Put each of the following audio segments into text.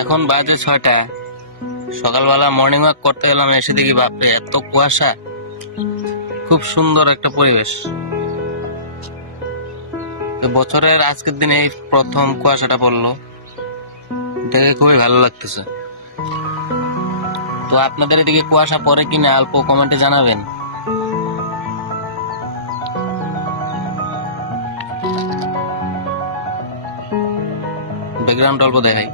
এখন বাজে 6টা। সকালবেলা মর্নিং ওয়াক করতে গেলাম, এসে দেখি বাপরে এত কুয়াশা। খুব সুন্দর একটা পরিবেশ। বছরের আজকের দিনে এই প্রথম কুয়াশাটা পড়লো, দেখে খুবই ভালো লাগতেছে। তো আপনাদের এদিকে কুয়াশা পড়ে কিনা অল্প কমেন্টে জানাবেন। ব্যাকগ্রাউন্ড অল্প দেখাই।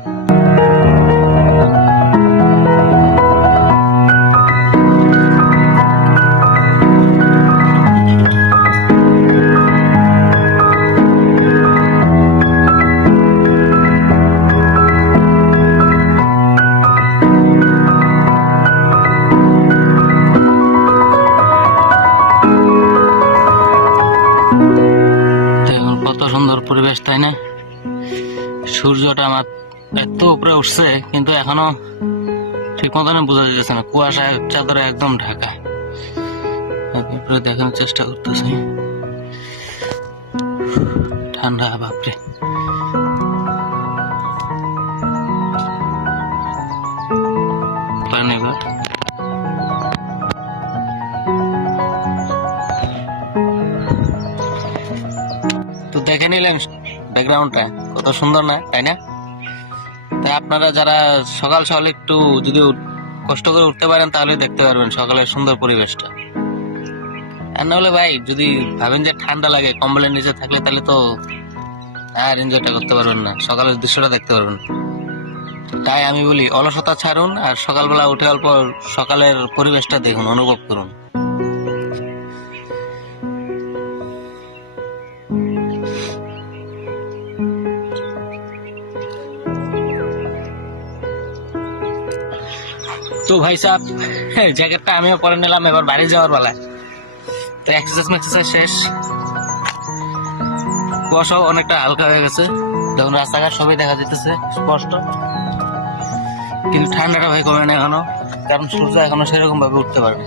কত সুন্দর পরিবেশ, তাই না? সূর্যটা আমার এত উপরে উঠছে, কিন্তু এখনো ঠিক মতন বোঝা যাচ্ছে না, কুয়াশা চাদরে একদম ঢাকা। উপরে দেখানোর চেষ্টা করতেছি, ঠান্ডা বাপরে। তো দেখে নিলেন ব্যাকগ্রাউন্ডটা কত সুন্দর, না তাই না? তাই আপনারা যারা সকাল সকাল একটু যদি কষ্ট করে উঠতে পারেন তাহলে দেখতে পারবেন সকালের সুন্দর পরিবেশটা। আর না হলে ভাই যদি ভাবেন যে ঠান্ডা লাগে কম্বলের নিচে থাকলে, তাহলে তো আর এনজয়টা করতে পারবেন না, সকালের দৃশ্যটা দেখতে পারবেন। তাই আমি বলি অলসতা ছাড়ুন, আর সকালবেলা উঠে অল্প সকালের পরিবেশটা দেখুন, অনুভব করুন। তো ভাই সাহেব, জ্যাকেটটা আমিও পরে নিলাম, এবার বাড়ি যাওয়ার বেলায়। তো এক্সারসাইজ শেষ, কুয়াশাও অনেকটা হালকা হয়ে গেছে, যখন রাস্তাঘাট সবই দেখা যেতেছে স্পষ্ট। কিন্তু ঠান্ডাটা ভাই কমে না এখনো, কারণ সূর্য এখনো সেরকম ভাবে উঠতে পারবে।